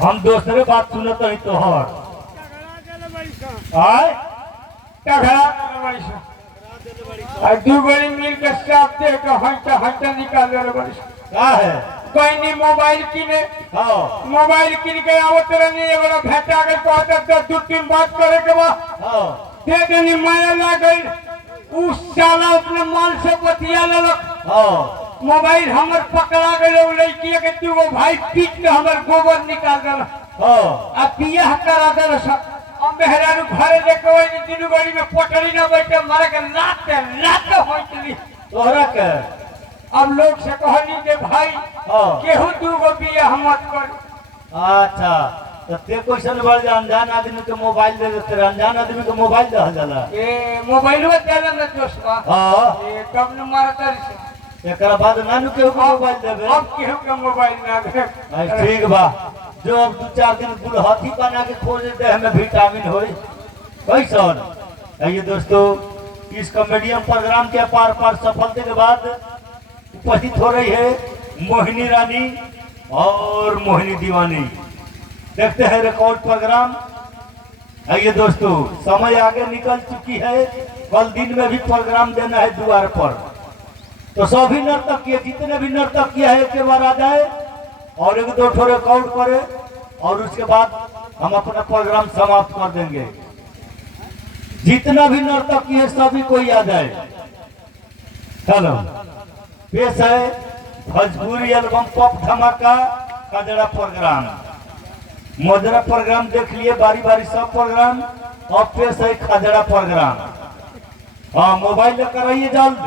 हम दूसरे बात सुनत है तोहर आय दू बड़ी मिल के साथ दे के हंटा निकाल ले बड़ी का है कोई मोबाइल किने हां मोबाइल किन के आवत रहनी एगो भेटा के कहत दो तीन बात करे के बा हां दे देनी माया लागल उ साला अपने माल से बतिया लेलक हां मोबाइल हमर पकड़ा गए लड़की के तू वो भाई पीट के हमर गोबर निकाल दल हां आ बियाह करा दल अब मेहरारू घरे लेके ओइ दिनु गड़ी में पटड़ी ना बैठे मारे के लात होइतली तोहरा के अब लोग से कहनी के भाई केहू दू गो बियाह मत कर। अच्छा तो ते क्वेश्चन बढ़ जा अनजान आदमी के मोबाइल दे देते अनजान आदमी के मोबाइल दे जाला ए मोबाइलवा देला न दोस्तवा हां ए कब न मारता रे एकरा बाद नानू के मोबाइल देबे अब केहू के मोबाइल ना दे ठीक बा जो अब दो चार दिन गुलहथी बना के खोज दे हमें विटामिन होई कैसन आइए दोस्तों इस कॉमेडियन प्रोग्राम के पार सफलता के बाद उपस्थित हो रही है मोहिनी रानी और मोहिनी दीवानी। देखते हैं रिकॉर्ड प्रोग्राम। आइए दोस्तों समय आगे निकल चुकी है कल दिन में भी प्रोग्राम देना है द्वार पर तो सभी नर्तक किए जितने भी नर्तक किया है एक बार आ जाए और एक दो ठो रिकॉर्ड करे और उसके बाद हम अपना प्रोग्राम समाप्त कर देंगे। जितना भी नर्तक किए सभी कोई आ जाए। चलो पेश है भोजपुरी एल्बम पॉप धमाका खजड़ा प्रोग्राम। मजरा प्रोग्राम देख लिए बारी बारी सब प्रोग्राम। अब पेश है खजड़ा प्रोग्राम। हाँ मोबाइल लेकर आइए जल्द।